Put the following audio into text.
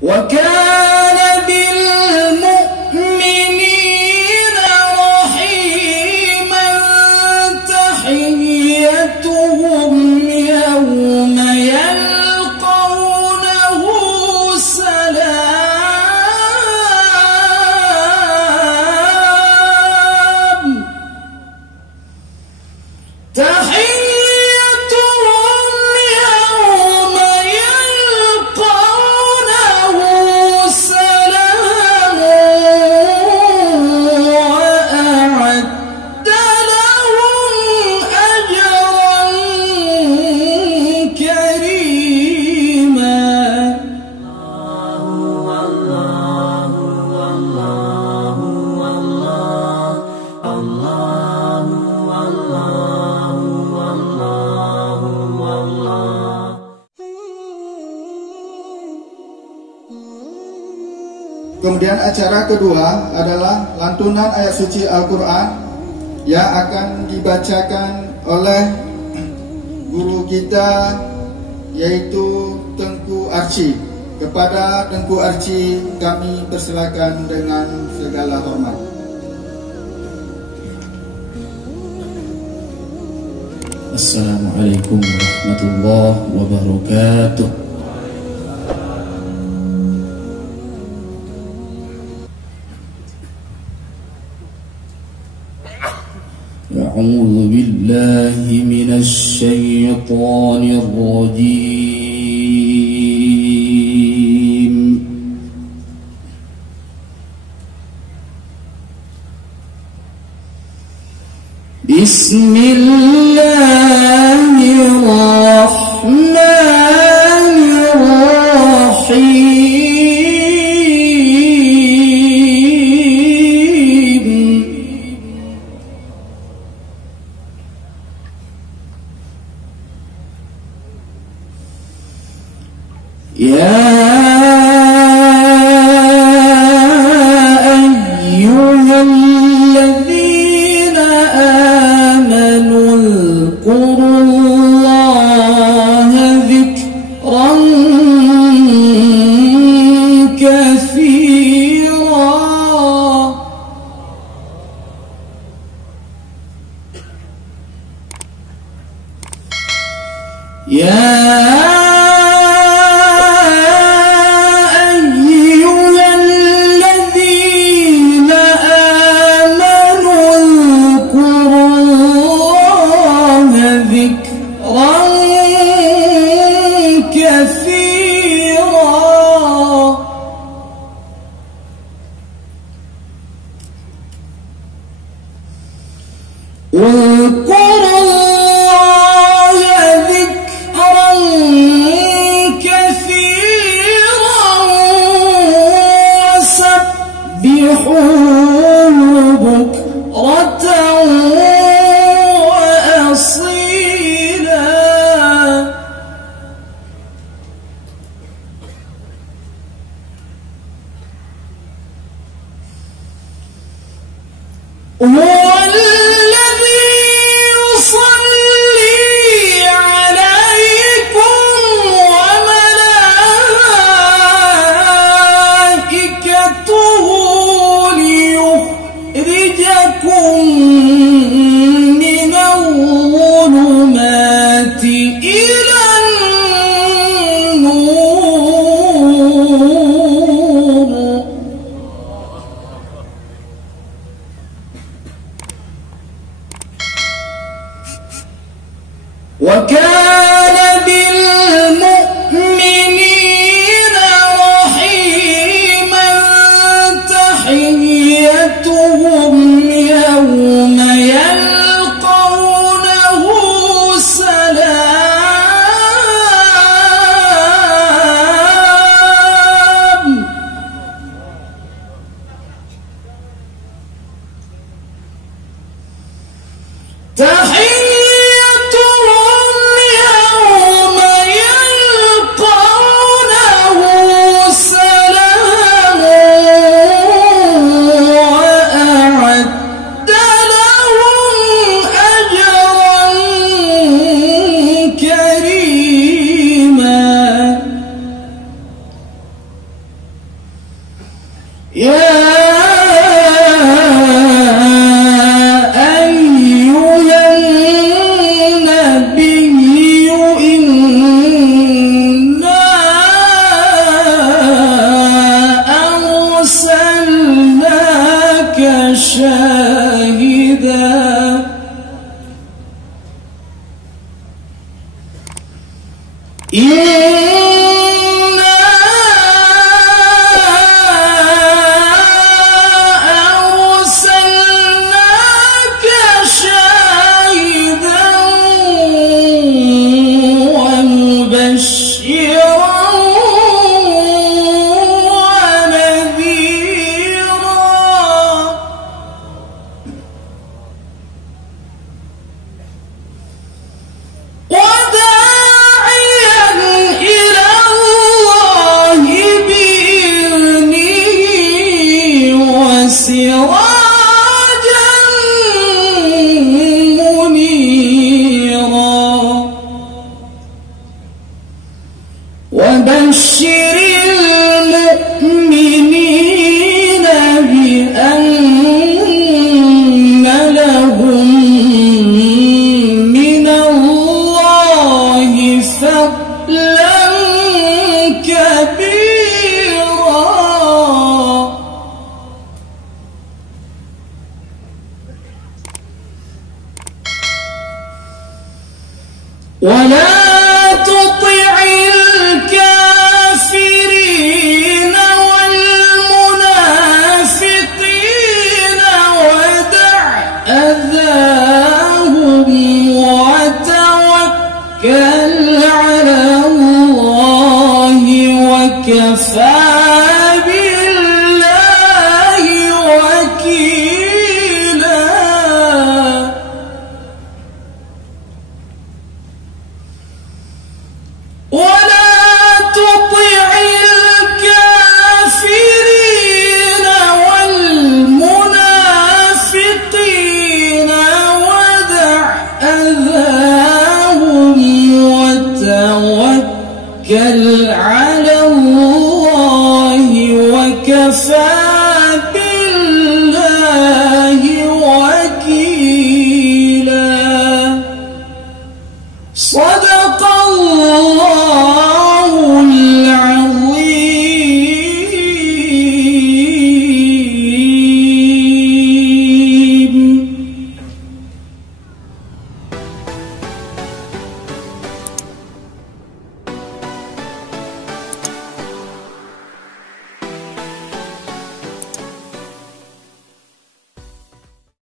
وكان بالمؤمنين رحيما تحيتهم يوم يلقونه سلام Kemudian acara kedua adalah lantunan ayat suci Al-Quran yang akan dibacakan oleh guru kita, yaitu Tengku Archie. Kepada Tengku Archie kami persilakan dengan segala hormat. Assalamualaikum warahmatullahi wabarakatuh. أعوذ بالله من الشيطان الرجيم. بسم الله الرحمن الرحيم. يا أيها الذين آمنوا اذكروا الله ذكرا كثيرا اذكروا الله ذكرا كثيرا وسبحوه بكرة وأصيلا. من الظلمات إلى النور. وكان بالمؤمنين رحيما تحيتهم يوم يلقونه سلام يا أيها النبي إنا أرسلناك شاهدا سراجا منيرا وبشر المؤمنين بأن لهم من الله فضلا كبيرا ولا تطع الكافرين والمنافقين ودع أذاهم وتوكل على الله وكفى